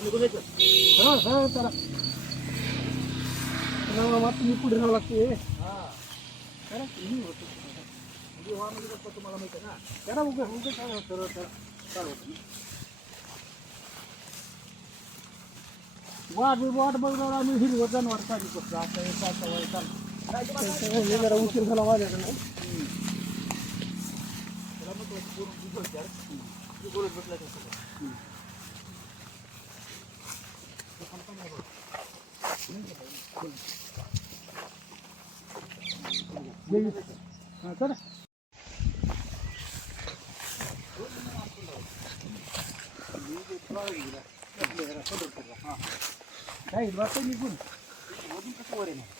हा हा त्याला तुम्ही पुढे राहावं लागते तुम्हाला माहिती आहे ना करा उगा काय सरळ चालू वाट वाट बघणार आम्ही हिरवं जनावर काढू शकतो आता एक पाच चालू जरा उशीर झाला माझ्याकडे त्याला चला. काय वाटतं निघून अजून कसं वर येणार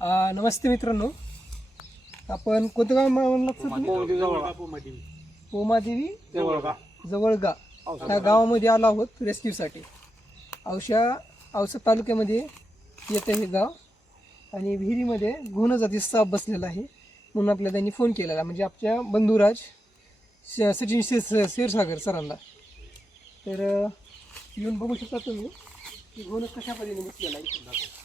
आ, नमस्ते मित्रांनो. आपण कोणतं गाव म्हणलं तुम्ही? पोमादेवी जवळगा. ह्या गावामध्ये आलो आहोत रेस्क्यूसाठी. औषा औसा तालुक्यामध्ये येतं हे गाव. आणि विहिरीमध्ये गुण जाती साप बसलेला आहे म्हणून आपल्याला त्यांनी फोन केलेला. म्हणजे आपल्या बंधुराज श- सचिन क्षीर क्षीरसागर सरांना. तर येऊन बघू शकता तुम्ही. की गोल कशा पद्धतीने बसलेला आहे दाखव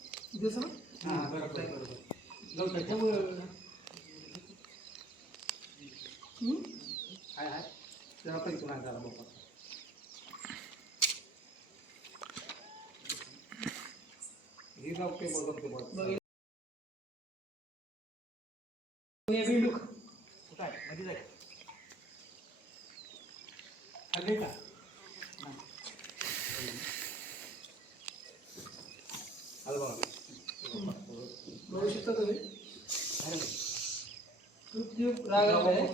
जसं बेंडूक बघू शकता तुम्ही खूप खूप राग आला आहे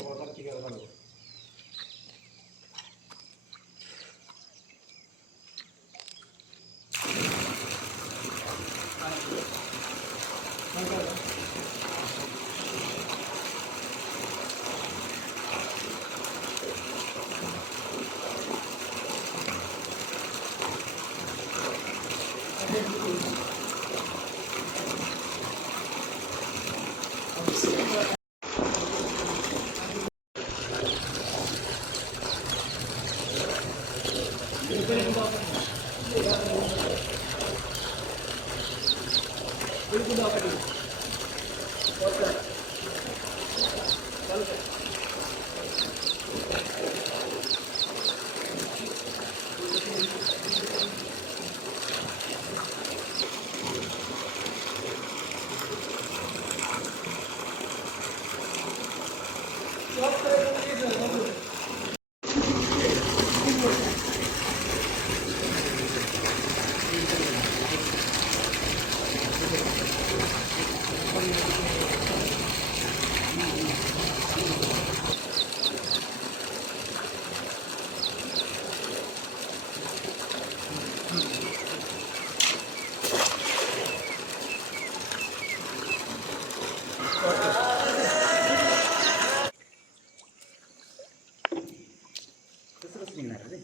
तसं कसं निघणार रे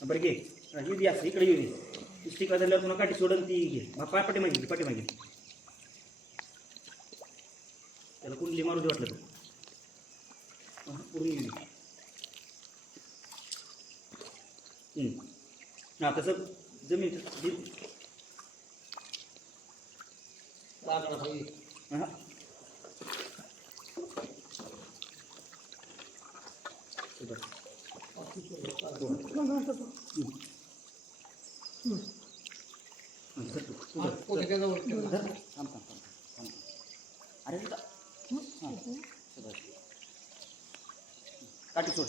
बरं घे येऊ दे असं इकडे येऊ दे. स्टिकला झाल्यावर पुन्हा काठी सोडून ती घे. पाय पाठी मागे पाठी मागे त्याला कुंडली मारू दे वाटलं तर. हा, पुढून येऊ दे. हम्म. हा तसं जमीन हा. हं, थांब, थांब, थांब. अरे. काठी सोड.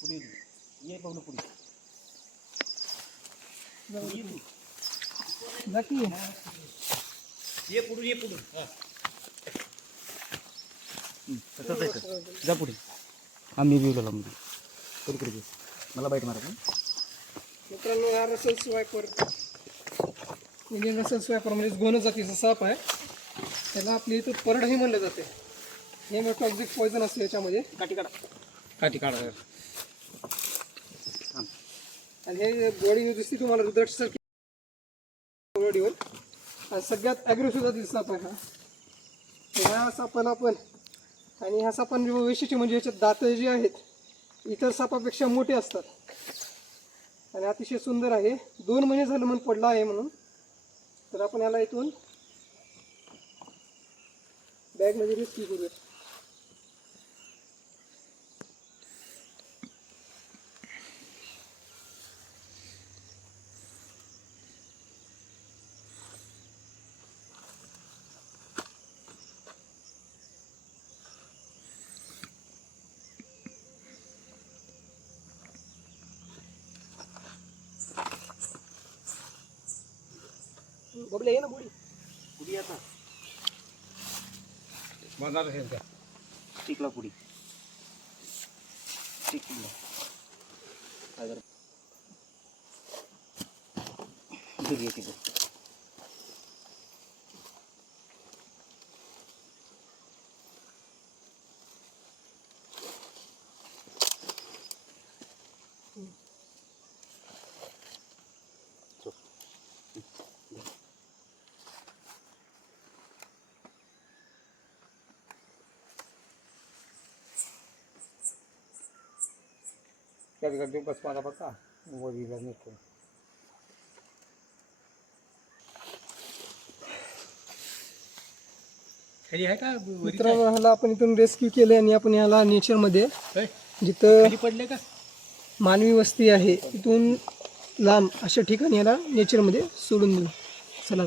पुढे ये. पावलं पुढे. नक्की ये पुढून ये पुढून. तसंच आहे सर. जा पुढे. हा मी व्ह्यू लावला मध्ये पलीकडे घे. मला बाईट मारा? मित्रांनो हा Russell viper Indian Russell viper म्हणजे गोन जातीचा साप आहे. त्याला आपल्या इथं परडही म्हणलं जाते. हे टॉक्झिक पॉयझन असते याच्यामध्ये. काठी काढा. काठी काढा. आणि हे बॉडी दिसते तुम्हाला रुदटसारखी बॉडीवर आणि सगळ्यात ॲग्रेसिव्ह जातीचा साप आहे हा. ह्या सापाला पण आणि ह्या सापांचे वैशिष्ट्य म्हणजे ह्याचे दात जे आहेत इतर सापापेक्षा मोठे असतात. आणि अतिशय सुंदर आहे. दोन महिने झालं म्हणून पडला आहे म्हणून. तर आपण याला इथून बॅगमध्ये रेस्क्यू करूया. बबले ये ना बुडी पुढे आता मजार असेल त्या टिकला पुढे टिकला त्याच गर्दी बस माझा बघा वरीला नेतो खाली आहे का मित्रांनो ह्याला आपण इथून रेस्क्यू केले आणि आपण ह्याला नेचरमध्ये? जिथं पडले का? मानवी वस्ती आहे तिथून लांब अशा ठिकाणी याला नेचरमध्ये सोडून देऊ. चला.